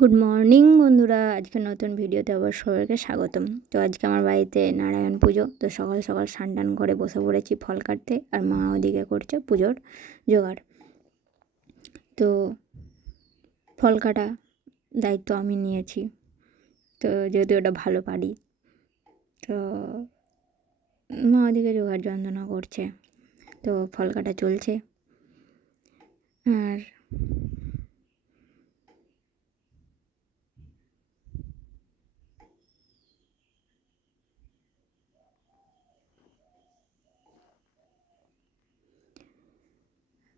Good morning বন্ধুরা। আজকে নতুন ভিডিওতে আবার সবাইকে স্বাগতম। তো আজকে আমার বাড়িতে নারায়ণ পুজো। তো সকাল সকাল স্নান টান করে বসে পড়েছি ফল কাটতে, আর মা ওদিকে করছে পুজোর জোগাড়। তো ফল কাটা দায়িত্ব আমি নিয়েছি। তো যেহেতু ওটা ভালো পারি তো মা ওদিকে জোগাড় যন্ত্রণা করছে। তো ফল কাটা চলছে। আর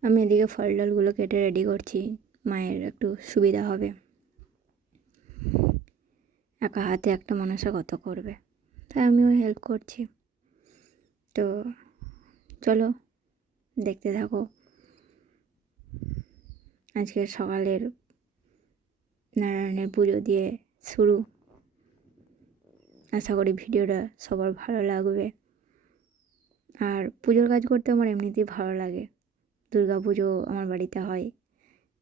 আমি এদিকে ফল ডলগুলো কেটে রেডি করছি। মায়ের একটু সুবিধা হবে। একা হাতে একটা মানুষে কত করবে? তাই আমিও হেল্প করছি। তো চলো, দেখতে থাকো। আজকে সকালের নারায়ণের পুজো দিয়ে শুরু। আশা করি ভিডিওটা সবার ভালো লাগবে। আর পুজোর কাজ করতে আমার এমনিতেই ভালো লাগে। দুর্গা পুজো আমার বাড়িতে হয়।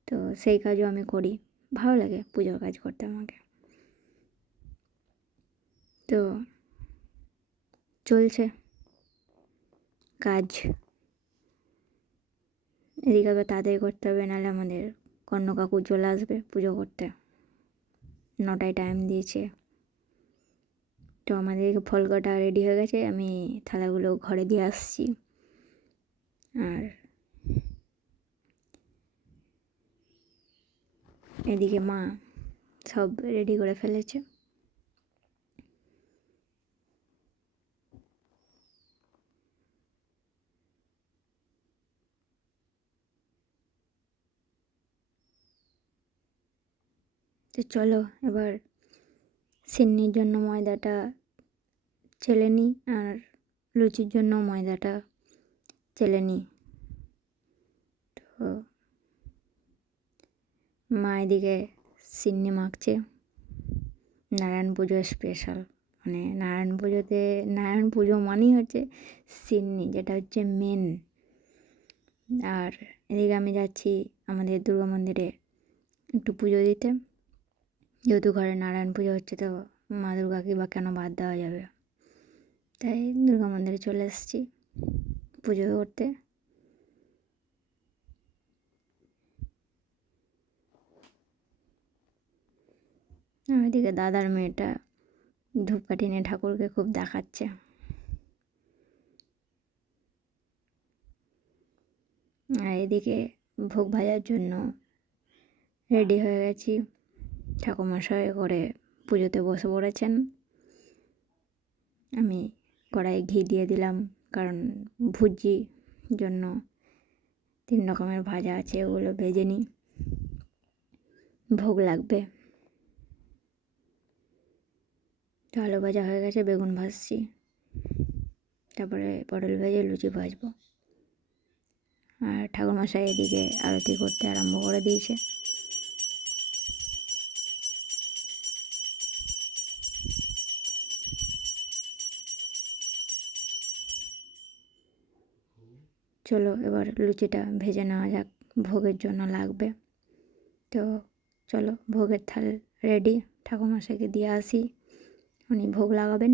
তো সেই কাজও আমি করি। ভালো লাগে পুজোর কাজ করতে আমাকে। তো চলছে। কাজ। এদিকে আবার তাড়াতাড়ি করতে হবে, নাহলে আমাদের কর্ণ কাকু চলে আসবে পুজো করতে। নটায় টাইম দিয়েছে। তো আমাদের ফল কাটা রেডি হয়ে গেছে, আমি থালাগুলো ঘরে দিয়ে আসছি। আর এদিকে মা সব রেডি করে ফেলেছে। তো চলো এবার সিন্নির জন্য ময়দাটা চেলে নিই আর লুচির জন্য ময়দাটা চেলে নিই। তো মা এদিকে সিন্নি মাখছে। নারায়ণ পুজো স্পেশাল মানে নারায়ণ পুজোতে, নারায়ণ পুজো মানেই হচ্ছে সিন্নি, যেটা হচ্ছে মেন আর এদিকে আমি যাচ্ছি আমাদের দুর্গা মন্দিরে একটু পুজো দিতে। যেহেতু ঘরে নারায়ণ পুজো হচ্ছে তো মা দুর্গাকে বা কেন বাদ দেওয়া যাবে? তাই দুর্গা মন্দিরে চলে এসেছি পুজো করতে। ওইদিকে দাদার মেয়েটা ধূপকাঠি নিয়ে ঠাকুরকে খুব দেখাচ্ছে। আর এদিকে ভোগ ভাজার জন্য রেডি হয়ে গেছি। ঠাকুরমশাই করে পুজোতে বসে পড়েছেন। আমি কড়াইয়ে ঘি দিয়ে দিলাম, কারণ ভুজি জন্য তিন রকমের ভাজা আছে, ওগুলো ভেজে নিই। ভোগ লাগবে। তো আলু ভাজা হয়ে গেছে, বেগুন ভাজছি। তারপরে পটল ভেজে লুচি ভাজবো। আর ঠাকুরমশাই এদিকে আরতি করতে আরম্ভ করে দিয়েছে। চলো এবার লুচিটা ভেজে নেওয়া যাক, ভোগের জন্য লাগবে। তো চলো ভোগের থাল রেডি, ঠাকুরমশাইকে দিয়ে আসি। উনি ভোগ লাগাবেন।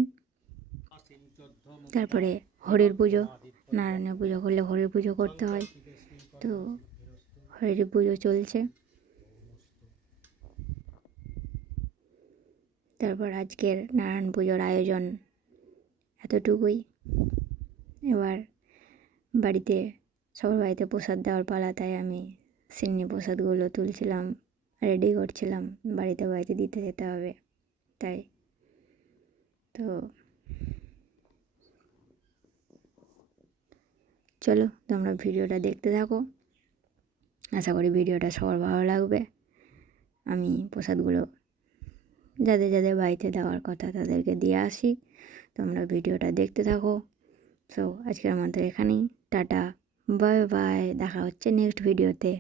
তারপরে হরির পুজো, নারায়ণের পুজো করলে হরির পুজো করতে হয়। তো হরির পুজো চলছে। তারপর আজকের নারায়ণ পুজোর আয়োজন এতটুকুই। এবার বাড়িতে সবার বাড়িতে প্রসাদ দেওয়ার পালা, তাই আমি সিন্নি প্রসাদগুলো তুলছিলাম রেডি করছিলাম, বাড়িতে বাড়িতে দিতে যেতে হবে, তাই তো চলো তোমরা ভিডিওটা দেখতে থাকো। আশা করি ভিডিওটা সবার ভালো লাগবে। আমি প্রসাদগুলো যাদের যাদের বাড়িতে দেওয়ার কথা তাদেরকে দিয়ে আসি। তোমরা ভিডিওটা দেখতে থাকো। তো আজকের মতো এখানেই। Tata, bye bye. দেখা হচ্ছে নেক্সট ভিডিওতে